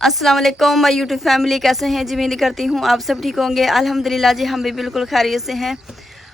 अस्सलाम वालेकुम my YouTube family, कैसे हैं जी? उम्मीद करती हूँ आप सब ठीक होंगे। अल्हम्दुलिल्लाह जी, हम भी बिल्कुल खैरियत से हैं।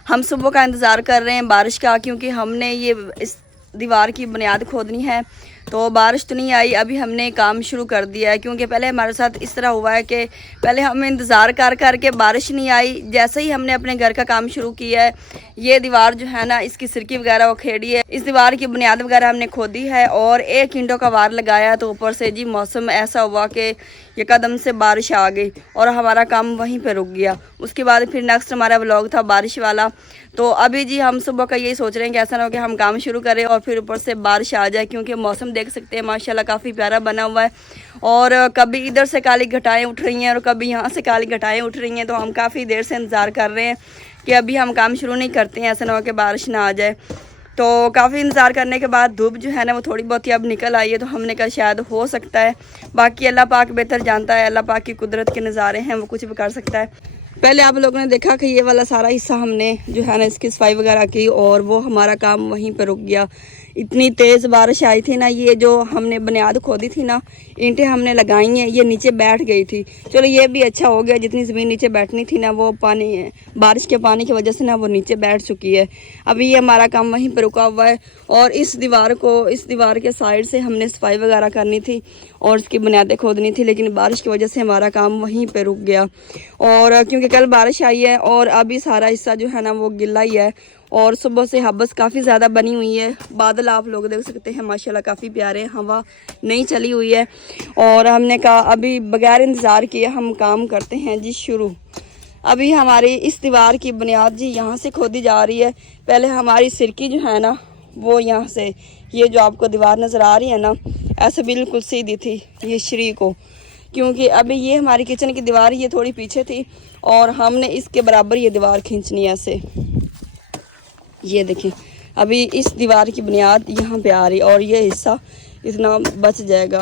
हम सुबह का इंतज़ार कर रहे हैं बारिश का, क्योंकि हमने ये इस दीवार की बुनियाद खोदनी है। तो बारिश तो नहीं आई, अभी हमने काम शुरू कर दिया है। क्योंकि पहले हमारे साथ इस तरह हुआ है कि पहले हम इंतज़ार कर कर के बारिश नहीं आई, जैसे ही हमने अपने घर का काम शुरू किया है, ये दीवार जो है ना, इसकी सिरकी वगैरह वो खेड़ी है, इस दीवार की बुनियाद वगैरह हमने खोदी है और 1 ईंटों का वार लगाया। तो ऊपर से जी मौसम ऐसा हुआ कि एकदम से बारिश आ गई और हमारा काम वहीं पे रुक गया। उसके बाद फिर नेक्स्ट हमारा व्लॉग था बारिश वाला। तो अभी जी हम सुबह का यही सोच रहे हैं कि ऐसा ना हो कि हम काम शुरू करें और फिर ऊपर से बारिश आ जाए, क्योंकि मौसम देख सकते हैं माशाल्लाह काफ़ी प्यारा बना हुआ है। और कभी इधर से काली घटाएं उठ रही हैं और कभी यहाँ से काली घटाएं उठ रही हैं। तो हम काफ़ी देर से इंतज़ार कर रहे हैं कि अभी हम काम शुरू नहीं करते हैं, ऐसा ना हो कि बारिश ना आ जाए। तो काफ़ी इंतज़ार करने के बाद धूप जो है ना वो थोड़ी बहुत ही अब निकल आई है। तो हमने कहा शायद हो सकता है, बाकी अल्लाह पाक बेहतर जानता है, अल्लाह पाक की कुदरत के नज़ारे हैं, वो कुछ भी कर सकता है। पहले आप लोगों ने देखा कि ये वाला सारा हिस्सा हमने जो है ना इसकी सफाई वगैरह की और वो हमारा काम वहीं पर रुक गया। इतनी तेज़ बारिश आई थी ना, ये जो हमने बुनियाद खोदी थी ना, ईंटें हमने लगाई हैं, ये नीचे बैठ गई थी। चलो ये भी अच्छा हो गया, जितनी ज़मीन नीचे बैठनी थी ना वो पानी बारिश के पानी की वजह से ना वो नीचे बैठ चुकी है। अभी ये हमारा काम वहीं पर रुका हुआ है और इस दीवार के साइड से हमने सफाई वगैरह करनी थी और इसकी बुनियादें खोदनी थी, लेकिन बारिश की वजह से हमारा काम वहीं पर रुक गया। और क्योंकि कल बारिश आई है और अभी सारा हिस्सा जो है ना वो गिल्ला ही है और सुबह से हब्बस काफ़ी ज़्यादा बनी हुई है। बादल आप लोग देख सकते हैं माशाल्लाह काफ़ी प्यारे, हवा नहीं चली हुई है। और हमने कहा अभी बगैर इंतज़ार किए हम काम करते हैं जी शुरू। अभी हमारी इस दीवार की बुनियाद जी यहाँ से खोदी जा रही है। पहले हमारी सिरकी जो है ना वो यहाँ से, ये जो आपको दीवार नज़र आ रही है ना, ऐसे बिल्कुल सीधी थी ये श्री को, क्योंकि अभी ये हमारी किचन की दीवार ये थोड़ी पीछे थी और हमने इसके बराबर ये दीवार खींचनी है ऐसे। ये देखें अभी इस दीवार की बुनियाद यहाँ पे आ रही और ये हिस्सा इतना बच जाएगा।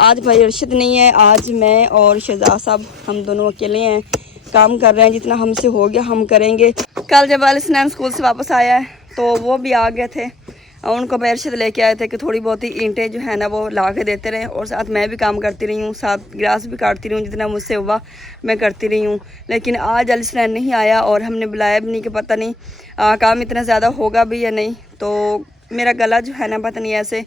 आज भाई अरशद नहीं है, आज मैं और शहजाद साहब हम दोनों अकेले हैं, काम कर रहे हैं, जितना हमसे हो गया हम करेंगे। कल जब अल स्नैन स्कूल से वापस आया है तो वो भी आ गए थे, उनको अरशद लेके आए थे कि थोड़ी बहुत ही ईंटें जो है ना वो ला के देते रहे और साथ मैं भी काम करती रही हूँ, साथ ग्रास भी काटती रही हूँ, जितना मुझसे हुआ मैं करती रही हूँ। लेकिन आज अल स्नैन नहीं आया और हमने बुलाया भी नहीं कि पता नहीं काम इतना ज़्यादा होगा भी या नहीं। तो मेरा गला जो है ना पता नहीं ऐसे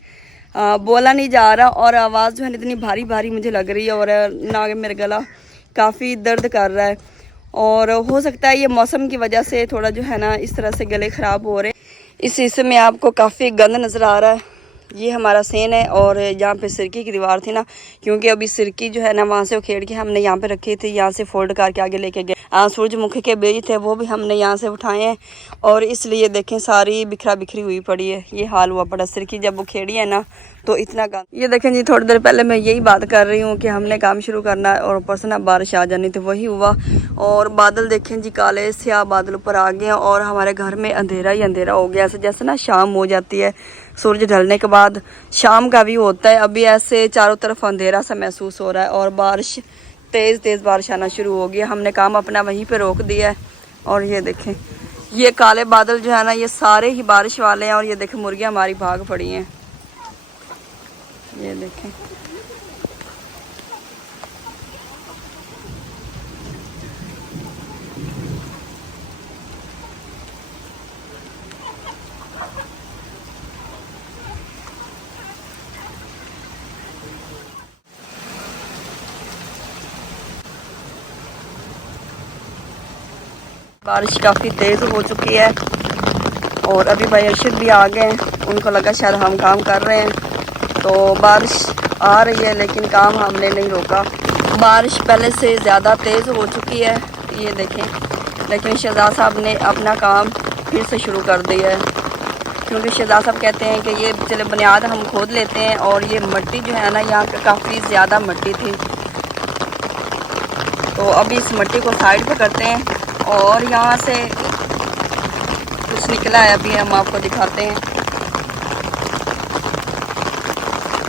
बोला नहीं जा रहा और आवाज़ जो है इतनी भारी भारी मुझे लग रही है और ना मेरा गला काफ़ी दर्द कर रहा है। और हो सकता है ये मौसम की वजह से थोड़ा जो है ना इस तरह से गले ख़राब हो रहे हैं। इस हिस्से में आपको काफ़ी गंद नज़र आ रहा है। ये हमारा सेन है और यहाँ पे सिरकी की दीवार थी ना, क्योंकि अभी सिरकी जो है ना वहाँ से उखेड़ के हमने यहाँ पे रखी थी, यहाँ से फोल्ड करके आगे लेके गए। सूरजमुखी के बीज थे वो भी हमने यहाँ से उठाए हैं और इसलिए देखें सारी बिखरा बिखरी हुई पड़ी है, ये हाल हुआ पड़ा। सिरकी जब उखेड़ी है ना तो इतना गंद। ये देखें जी, थोड़ी देर पहले मैं यही बात कर रही हूँ कि हमने काम शुरू करना है और ऊपर से ना बारिश आ जानी, तो वही हुआ। और बादल देखें जी, काले स्याह बादल ऊपर आ गए और हमारे घर में अंधेरा ही अंधेरा हो गया, ऐसे जैसे ना शाम हो जाती है, सूरज ढलने के बाद शाम का भी होता है। अभी ऐसे चारों तरफ अंधेरा सा महसूस हो रहा है और बारिश तेज़ बारिश आना शुरू हो गई। हमने काम अपना वहीं पे रोक दिया है और ये देखें ये काले बादल जो है ना ये सारे ही बारिश वाले हैं। और ये देखें मुर्गियाँ हमारी भाग पड़ी हैं, ये देखें। बारिश काफ़ी तेज़ हो चुकी है और अभी भाई अरशद भी आ गए हैं, उनको लगा शायद हम काम कर रहे हैं। तो बारिश आ रही है लेकिन काम हमने नहीं रोका। बारिश पहले से ज़्यादा तेज़ हो चुकी है, ये देखें। लेकिन शहजाद साहब ने अपना काम फिर से शुरू कर दिया है, क्योंकि शहजाद साहब कहते हैं कि ये चले बुनियाद हम खोद लेते हैं। और ये मिट्टी जो है ना यहाँ पे काफ़ी ज़्यादा मिट्टी थी, तो अभी इस मिट्टी को साइड पे करते हैं। और यहाँ से कुछ निकला है, अभी हम आपको दिखाते हैं,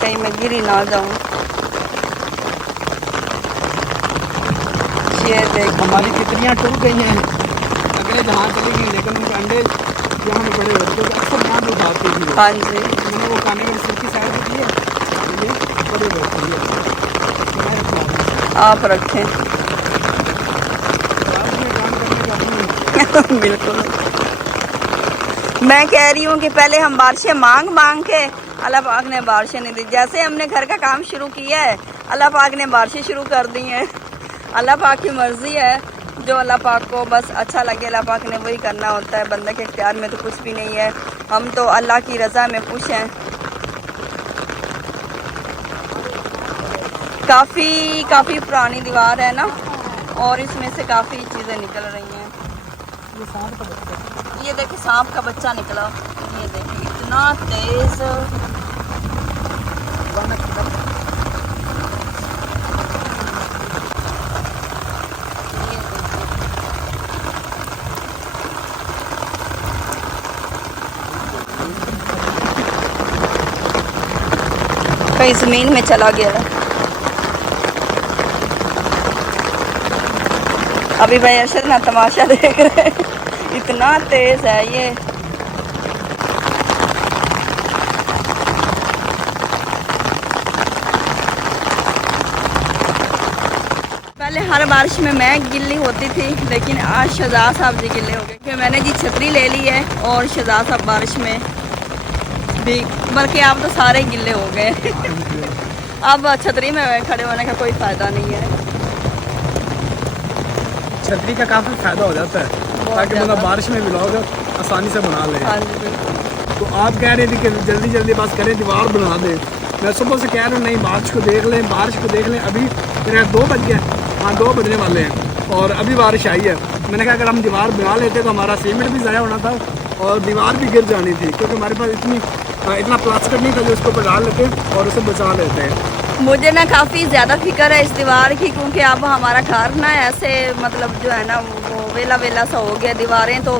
कहीं मैं गिरी ना जाऊँ। ये देख, हमारी तितलियाँ टूट गई हैं, अगले जहाँ चली गई, लेकिन उनके अंडे यहाँ पे बड़े होते हैं, अक्सर यहाँ पे उठाती थी। हाँ जी, मैंने वो खाने के सिर की साइड पे दिए, ये बड़े होते हैं। आप रखें। बिल्कुल, मैं कह रही हूँ कि पहले हम बारिशें मांग मांग के अल्लाह पाक ने बारिशें नहीं दी। जैसे हमने घर का काम शुरू किया है, अल्लाह पाक ने बारिशें शुरू कर दी हैं। अल्लाह पाक की मर्जी है, जो अल्लाह पाक को बस अच्छा लगे अल्लाह पाक ने वही करना होता है। बंदे के इख्तियार में तो कुछ भी नहीं है, हम तो अल्लाह की रज़ा में खुश हैं। काफ़ी पुरानी दीवार है ना, और इसमें से काफ़ी चीज़ें निकल रही हैं। ये देखिए सांप का बच्चा निकला, ये देखिए इतना तेज। कहीं जमीन में चला गया है। अभी भाई अरशद ना तमाशा देख रहे हैं, इतना तेज है ये। पहले हर बारिश में मैं गिल्ली होती थी, लेकिन आज शहजाद साहब जी गिल्ले हो गए कि मैंने जी छतरी ले ली है, और शहजाद साहब बारिश में भी, बल्कि आप तो सारे गिल्ले हो गए। अब छतरी में खड़े होने का कोई फायदा नहीं है। छतरी का काफ़ी फायदा हो जाता है, ताकि मतलब बारिश में भी लोग आसानी से बना लें। हाँ जी, तो आप कह रहे थे कि जल्दी जल्दी बस करें, दीवार बना दें। मैं सुबह से कह रहा हूँ नहीं, बारिश को देख लें, बारिश को देख लें। अभी मेरे 2 बज गए, हाँ 2 बजने वाले हैं, और अभी बारिश आई है। मैंने कहा अगर हम दीवार बना लेते तो हमारा सीमेंट भी ज़ाया होना था, और दीवार भी गिर जानी थी, क्योंकि हमारे पास इतना प्लास्टिक नहीं था जो उसके ऊपर डाल लेते और उसे बचा लेते हैं। मुझे ना काफ़ी ज़्यादा फिक्र है इस दीवार की, क्योंकि अब हमारा घर ना ऐसे मतलब जो है ना वो वेला वेला सा हो गया। दीवारें तो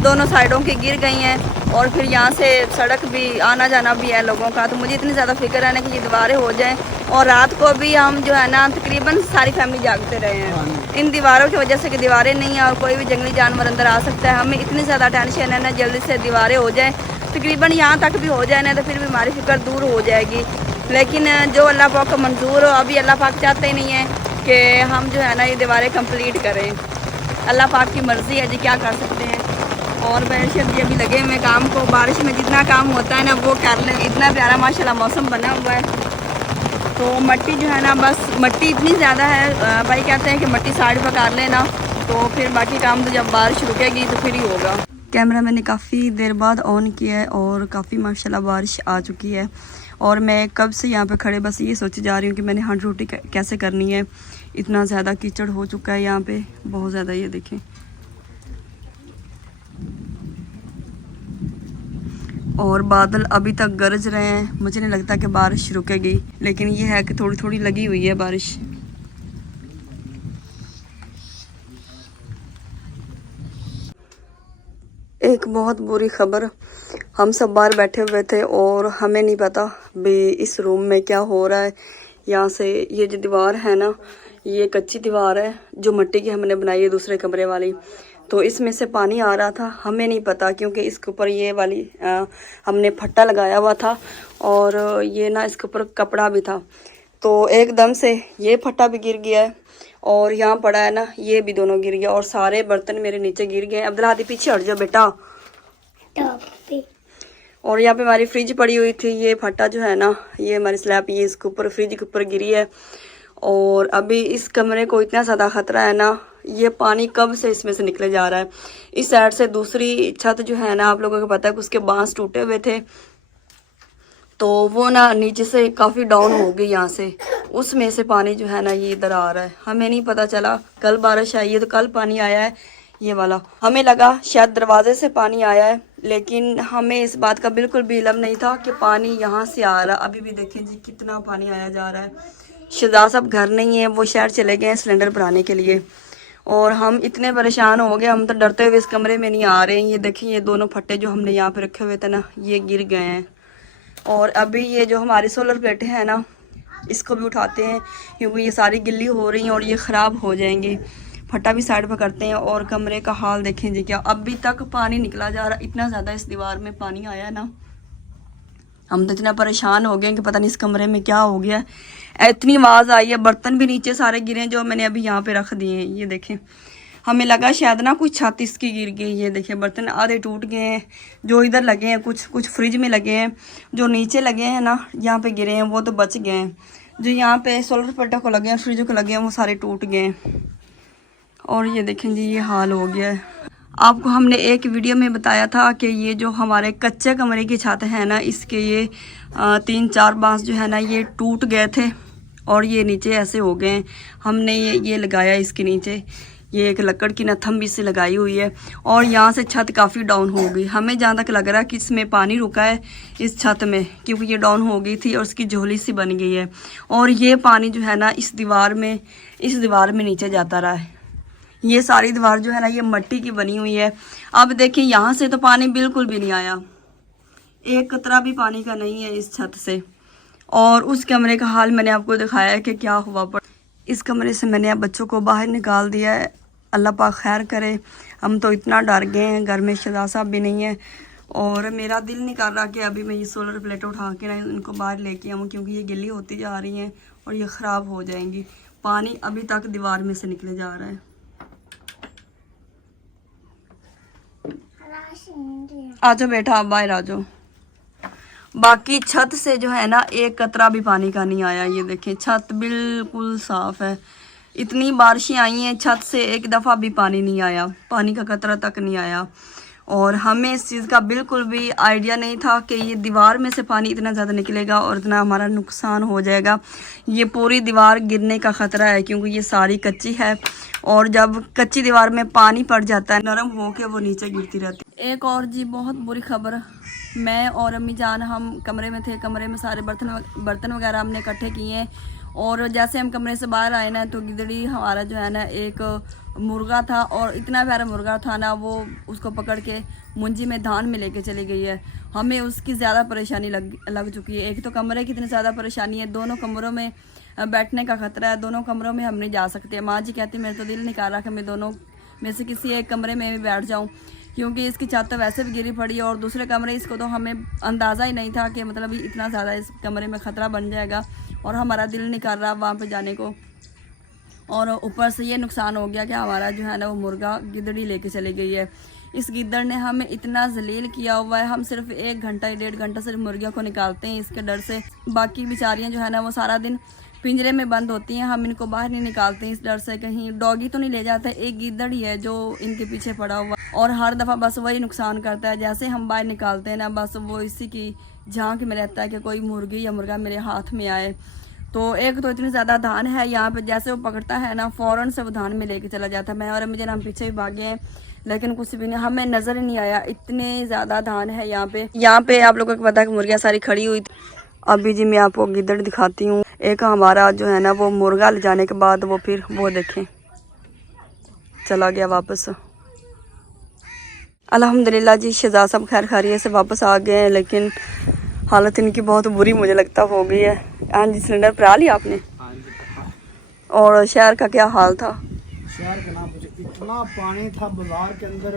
दोनों साइडों की गिर गई हैं, और फिर यहाँ से सड़क भी आना जाना भी है लोगों का। तो मुझे इतनी ज़्यादा फिक्र है ना कि ये दीवारें हो जाएं, और रात को भी हम जो है ना तकरीबन सारी फैमिली जागते रहे हैं इन दीवारों की वजह से, कि दीवारें नहीं है और कोई भी जंगली जानवर अंदर आ सकता है। हमें इतनी ज़्यादा टेंशन है ना, जल्दी से दीवारें हो जाएँ, तकरीबन यहाँ तक भी हो जाए ना, तो फिर भी हमारी फिक्र दूर हो जाएगी। लेकिन जो अल्लाह पाक को मंजूर हो, अभी अल्लाह पाक चाहते ही नहीं है कि हम जो है ना ये दीवारें कंप्लीट करें। अल्लाह पाक की मर्ज़ी है जी, क्या कर सकते हैं। और वैसे जी अभी लगे हुए काम को, बारिश में जितना काम होता है ना वो कर लें। इतना प्यारा माशाल्लाह मौसम बना हुआ है, तो मट्टी जो है ना, बस मट्टी इतनी ज़्यादा है, भाई कहते हैं कि मट्टी साइड पर कर लेना, तो फिर बाकी काम तो जब बारिश रुकेगी तो फिर ही होगा। कैमरा मैंने काफ़ी देर बाद ऑन किया है, और काफ़ी माशाल्लाह बारिश आ चुकी है, और मैं कब से यहाँ पे खड़े बस ये सोची जा रही हूँ कि मैंने हाथ रोटी कैसे करनी है। इतना ज़्यादा कीचड़ हो चुका है यहाँ पे, बहुत ज़्यादा। ये देखें, और बादल अभी तक गरज रहे हैं। मुझे नहीं लगता कि बारिश रुकेगी, लेकिन ये है कि थोड़ी थोड़ी लगी हुई है बारिश। एक बहुत बुरी खबर, हम सब बाहर बैठे हुए थे और हमें नहीं पता भी इस रूम में क्या हो रहा है। यहाँ से ये जो दीवार है ना, ये कच्ची दीवार है जो मिट्टी की हमने बनाई है दूसरे कमरे वाली, तो इसमें से पानी आ रहा था। हमें नहीं पता, क्योंकि इसके ऊपर ये वाली हमने फट्टा लगाया हुआ था, और ये ना इसके ऊपर कपड़ा भी था, तो एकदम से ये फट्टा भी गिर गया है, और यहाँ पड़ा है ना ये भी दोनों गिर गया, और सारे बर्तन मेरे नीचे गिर गए। अब्दुल हादी पीछे हट जाओ बेटा। और यहाँ पे हमारी फ्रिज पड़ी हुई थी, ये फट्टा जो है ना, ये हमारी स्लैब ये इसके ऊपर फ्रिज के ऊपर गिरी है। और अभी इस कमरे को इतना ज़्यादा ख़तरा है ना, ये पानी कब से इसमें से निकले जा रहा है। इस साइड से दूसरी छत जो है ना, आप लोगों को पता है कि उसके बांस टूटे हुए थे, तो वो ना नीचे से काफ़ी डाउन हो गई यहाँ से, उसमें से पानी जो है ना ये इधर आ रहा है। हमें नहीं पता चला, कल बारिश आई है तो कल पानी आया है ये वाला। हमें लगा शायद दरवाजे से पानी आया है, लेकिन हमें इस बात का बिल्कुल भी इल्म नहीं था कि पानी यहाँ से आ रहा। अभी भी देखें जी कितना पानी आया जा रहा है। शहजाद साहब घर नहीं है, वो शहर चले गए हैं सिलेंडर भराने के लिए, और हम इतने परेशान हो गए, हम तो डरते हुए इस कमरे में नहीं आ रहे हैं। ये देखिए ये दोनों फट्टे जो हमने यहाँ पे रखे हुए थे ना, ये गिर गए हैं। और अभी ये जो हमारी सोलर प्लेटें हैं ना, इसको भी उठाते हैं, क्योंकि ये सारी गिल्ली हो रही हैं और ये ख़राब हो जाएंगी। फटा भी साइड पर करते हैं। और कमरे का हाल देखें जी क्या, अभी तक पानी निकला जा रहा, इतना ज़्यादा इस दीवार में पानी आया है ना, हम तो इतना परेशान हो गए कि पता नहीं इस कमरे में क्या हो गया है। इतनी आवाज़ आई है, बर्तन भी नीचे सारे गिरे जो मैंने अभी यहाँ पे रख दिए हैं। ये देखें, हमें लगा शायद ना कुछ छत इसकी गिर गई। ये देखें बर्तन आधे टूट गए हैं, जो इधर लगे हैं कुछ फ्रिज में लगे हैं, जो नीचे लगे हैं ना यहाँ पे गिरे हैं वो तो बच गए हैं। जो यहाँ पे सोलर प्लेटों को लगे हैं, फ्रिज को लगे हैं, वो सारे टूट गए हैं। और ये देखें जी, ये हाल हो गया है। आपको हमने एक वीडियो में बताया था कि ये जो हमारे कच्चे कमरे की छत है ना, इसके ये 3-4 बांस जो है ना ये टूट गए थे और ये नीचे ऐसे हो गए हैं। हमने ये लगाया इसके नीचे, ये एक लकड़ की नथम भी से लगाई हुई है और यहाँ से छत काफ़ी डाउन हो गई। हमें जहाँ तक लग रहा है कि इसमें पानी रुका है इस छत में, क्योंकि ये डाउन हो गई थी और उसकी झोली सी बन गई है। और ये पानी जो है ना इस दीवार में नीचे जाता रहा है। ये सारी दीवार जो है ना ये मिट्टी की बनी हुई है। अब देखिए यहाँ से तो पानी बिल्कुल भी नहीं आया, एक कतरा भी पानी का नहीं है इस छत से। और उस कमरे का हाल मैंने आपको दिखाया है कि क्या हुआ। पर इस कमरे से मैंने अब बच्चों को बाहर निकाल दिया है। अल्लाह पाक खैर करे, हम तो इतना डर गए हैं, घर में शहजाद साहब भी नहीं है और मेरा दिल नहीं कर रहा कि अभी मैं ये सोलर प्लेट उठा के ना इनको बाहर लेके आऊँ, क्योंकि ये गिल्ली होती जा रही हैं और ये ख़राब हो जाएंगी। पानी अभी तक दीवार में से निकले जा रहा है। आ जाओ बेटा, आप बाहर आ जाओ। बाकी छत से जो है ना एक कतरा भी पानी का नहीं आया। ये देखें छत बिल्कुल साफ है। इतनी बारिशें आई हैं, छत से एक दफ़ा भी पानी नहीं आया, पानी का कतरा तक नहीं आया। और हमें इस चीज़ का बिल्कुल भी आइडिया नहीं था कि ये दीवार में से पानी इतना ज़्यादा निकलेगा और इतना हमारा नुकसान हो जाएगा। ये पूरी दीवार गिरने का ख़तरा है, क्योंकि ये सारी कच्ची है और जब कच्ची दीवार में पानी पड़ जाता है नरम हो के वो नीचे गिरती रहती है। एक और जी बहुत बुरी खबर, मैं और अम्मी जान हम कमरे में थे, कमरे में सारे बर्तन वगैरह हमने इकट्ठे किए हैं। और जैसे हम कमरे से बाहर आए ना तो गिदड़ी हमारा जो है ना एक मुर्गा था और इतना प्यारा मुर्गा था ना, वो उसको पकड़ के मुंजी में धान में लेके चली गई है। हमें उसकी ज़्यादा परेशानी लग चुकी है। एक तो कमरे की इतनी ज़्यादा परेशानी है, दोनों कमरों में बैठने का खतरा है, दोनों कमरों में हम नहीं जा सकते। माँ जी कहती मेरे तो दिल नहीं कर रहा कि मैं दोनों में से किसी एक कमरे में भी बैठ जाऊँ, क्योंकि इसकी छत तो वैसे भी गिरी पड़ी है और दूसरे कमरे इसको तो हमें अंदाज़ा ही नहीं था कि मतलब इतना ज़्यादा इस कमरे में ख़तरा बन जाएगा और हमारा दिल नहीं कर रहा वहाँ पे जाने को। और ऊपर से ये नुकसान हो गया कि हमारा जो है ना वो मुर्गा गिदड़ी लेके चली गई है। इस गिद्दड़ ने हमें इतना जलील किया हुआ है, हम सिर्फ 1 घंटा या 1.5 घंटा सिर्फ मुर्गियों को निकालते हैं इसके डर से। बाकी बेचारियाँ जो है ना वो सारा दिन पिंजरे में बंद होती हैं, हम इनको बाहर नहीं निकालते हैं इस डर से कहीं डॉगी तो नहीं ले जाता। एक गिद्दड़ ही है जो इनके पीछे पड़ा हुआ और हर दफ़ा बस वही नुकसान करता है। जैसे हम बाहर निकालते हैं ना बस वो इसी की झांक में रहता है कि कोई मुर्गी या मुर्गा मेरे हाथ में आए। तो एक तो इतनी ज़्यादा धान है यहाँ पे, जैसे वो पकड़ता है ना फ़ौरन से वो धान में लेके चला जाता है। मैं और मुझे हम पीछे भी भागे हैं लेकिन कुछ भी नहीं, हमें नज़र ही नहीं आया, इतने ज़्यादा धान है यहाँ पे। यहाँ पे आप लोगों को पता है कि मुर्गियाँ सारी खड़ी हुई थी। अभी जी मैं आपको गिद्दड़ दिखाती हूँ। एक हमारा जो है ना वो मुर्गा ले जाने के बाद वो फिर वो देखें चला गया वापस। अल्हम्दुलिल्लाह जी शहजाद साहब खैर खैरियत से वापस आ गए हैं, लेकिन हालत इनकी बहुत बुरी मुझे लगता हो गई है। हाँ जी, सिलेंडर भरा लिया आपने? और शहर का क्या हाल था? शहर का नाम मुझे इतना पानी था, बाजार के अंदर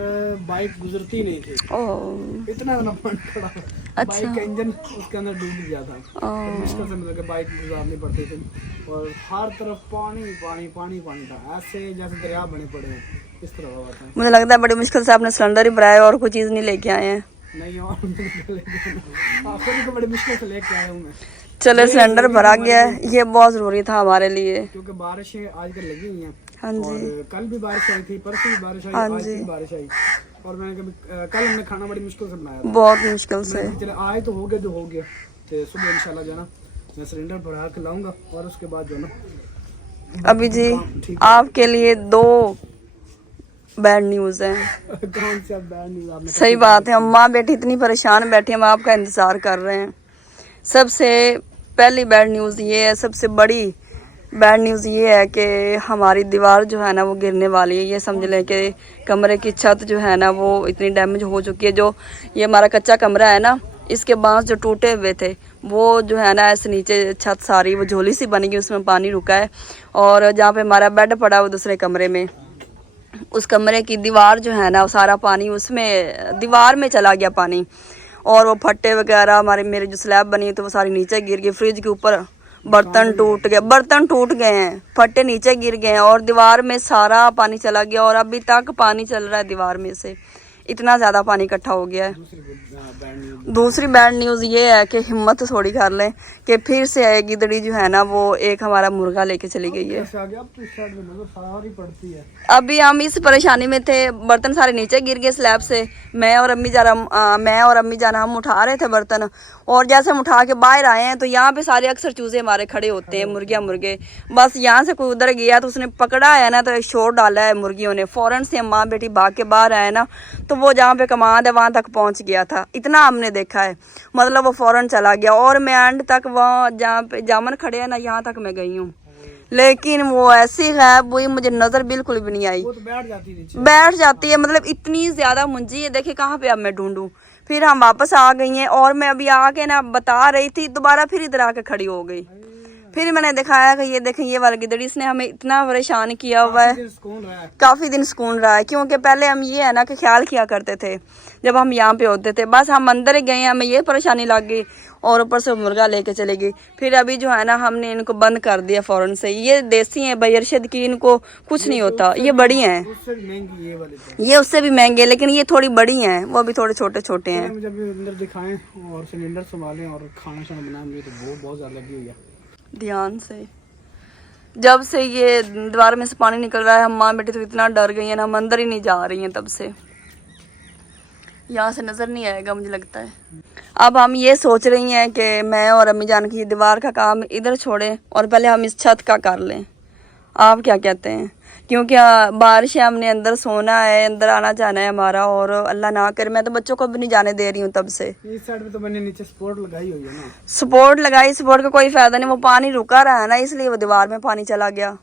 बाइक गुजरती नहीं थी। ओह इतना पानी खड़ा, अच्छा। बाइक का इंजन उसके अंदर डूब गया था। तो मुश्किल से मतलब बाइक गुजारनी पड़ती थी और हर तरफ पानी पानी पानी पानी था, ऐसे जैसे दरिया बने पड़े हैं इस तरह हुआ था। मुझे लगता है बड़ी मुश्किल से आपने सिलेंडर ही भराया और कोई चीज़ नहीं लेके आए हैं। नहीं और खुद को बड़ी मुश्किल से लेके आया हूँ मैं। चलो सिलेंडर भरा गया है, ये बहुत ज़रूरी था हमारे लिए, क्योंकि बारिशें आजकल लगी हुई हैं। हाँ जी, और कल भी बारिश आई थी, परसों भी बारिश आई, हाँ आज जी, भी बारिश आई। और मैंने कभी कल हमने खाना बड़ी मुश्किल से बनाया था, बहुत मुश्किल से। चले आए तो हो गया जो हो गया। तो सुबह इंशाल्लाह जो है ना मैं सिलेंडर भरा के लाऊंगा और उसके बाद जो है ना अभी जी आपके लिए 2 बैड न्यूज़ है। कौन सा बैड न्यूज़ आपने? सही बात है, हम माँ बेटी इतनी परेशान बैठी, हम आपका इंतज़ार कर रहे हैं। सबसे पहली बैड न्यूज़ ये है, सबसे बड़ी बैड न्यूज़ ये है कि हमारी दीवार जो है ना वो गिरने वाली है। ये समझ लें कि कमरे की छत जो है ना वो इतनी डैमेज हो चुकी है। जो ये हमारा कच्चा कमरा है ना, इसके बांस जो टूटे हुए थे वो जो है ना ऐसे नीचे छत सारी वो झोली सी बनी गई, उसमें पानी रुका है। और जहाँ पे हमारा बेड पड़ा वो दूसरे कमरे में, उस कमरे की दीवार जो है ना, वो सारा पानी उसमें दीवार में चला गया पानी। और वो फट्टे वगैरह हमारे मेरे जो स्लैब बनी है तो वो सारी नीचे गिर गई। फ्रिज के ऊपर बर्तन टूट गए हैं, फट्टे नीचे गिर गए हैं और दीवार में सारा पानी चला गया। और अभी तक पानी चल रहा है दीवार में से, इतना ज़्यादा पानी इकट्ठा हो गया है। दूसरी बैड न्यूज़ ये है कि हिम्मत थोड़ी कर लें कि फिर से है गिदड़ी जो है ना, वो एक हमारा मुर्गा लेके चली गई है। अभी हम इस परेशानी में थे, बर्तन सारे नीचे गिर गए स्लैब से। मैं और अम्मी जाना हम उठा रहे थे बर्तन, और जैसे हम उठा के बाहर आए हैं तो यहाँ पे सारे अक्सर चूजे हमारे खड़े होते हैं, मुर्गे। बस यहाँ से कोई उधर गया तो उसने पकड़ा है ना, तो एक शोर डाला है मुर्गियों ने। फौरन से हम माँ बेटी भाग के बाहर आए ना, तो वो जहाँ पे कमाद है वहाँ तक पहुँच गया था। इतना हमने देखा है, मतलब वो फौरन चला गया। और मैं एंड तक वहाँ जहाँ पे जामन खड़े हैं ना, यहाँ तक मैं गई हूँ, लेकिन वो ऐसी गायब हुई, मुझे नजर बिल्कुल भी नहीं आई। वो तो बैठ जाती है, मतलब इतनी ज्यादा मुंजी है। देखे कहाँ पे अब मैं ढूंढूं। फिर हम वापस आ गई हैं, और मैं अभी आके ना बता रही थी, दोबारा फिर इधर आके खड़ी हो गई। फिर मैंने दिखाया कि ये देखें ये वाला गिदड़ी, इसने हमें इतना परेशान किया हुआ है। काफी दिन सुकून रहा है, क्योंकि पहले हम ये है ना कि ख्याल किया करते थे जब हम यहाँ पे होते थे, बस हम अंदर गए, हमें ये परेशानी लग गई और ऊपर से मुर्गा लेके चले गई। फिर अभी जो है ना, हमने इनको बंद कर दिया फौरन से। ये देसी हैं भाई अरशद की, इनको कुछ नहीं होता। ये बड़ी हैं, ये उससे भी महंगे, लेकिन ये थोड़ी बड़ी हैं, वो भी थोड़े छोटे छोटे हैं। जब अंदर दिखाएं और सिलेंडर संभालें और खाना शाना बनाएं, तो बहुत ज्यादा लगी हुई है। ध्यान से, जब से ये दीवार में से पानी निकल रहा है, हम माँ बेटी तो इतना डर गई है ना, हम अंदर ही नहीं जा रही हैं तब से। यहाँ से नजर नहीं आएगा मुझे लगता है। अब हम ये सोच रही हैं कि मैं और अम्मी जान की दीवार का काम इधर छोड़ें और पहले हम इस छत का कर लें। आप क्या कहते हैं? क्योंकि बारिश है, हमने अंदर सोना है, अंदर आना जाना है हमारा, और अल्लाह ना करे, मैं तो बच्चों को भी नहीं जाने दे रही हूँ तब से। इस साइड पे तो मैंने नीचे सपोर्ट लगाई हुई है ना। सपोर्ट लगाई, सपोर्ट का कोई फायदा नहीं, वो पानी रुका रहा है ना, इसलिए वो दीवार में पानी चला गया।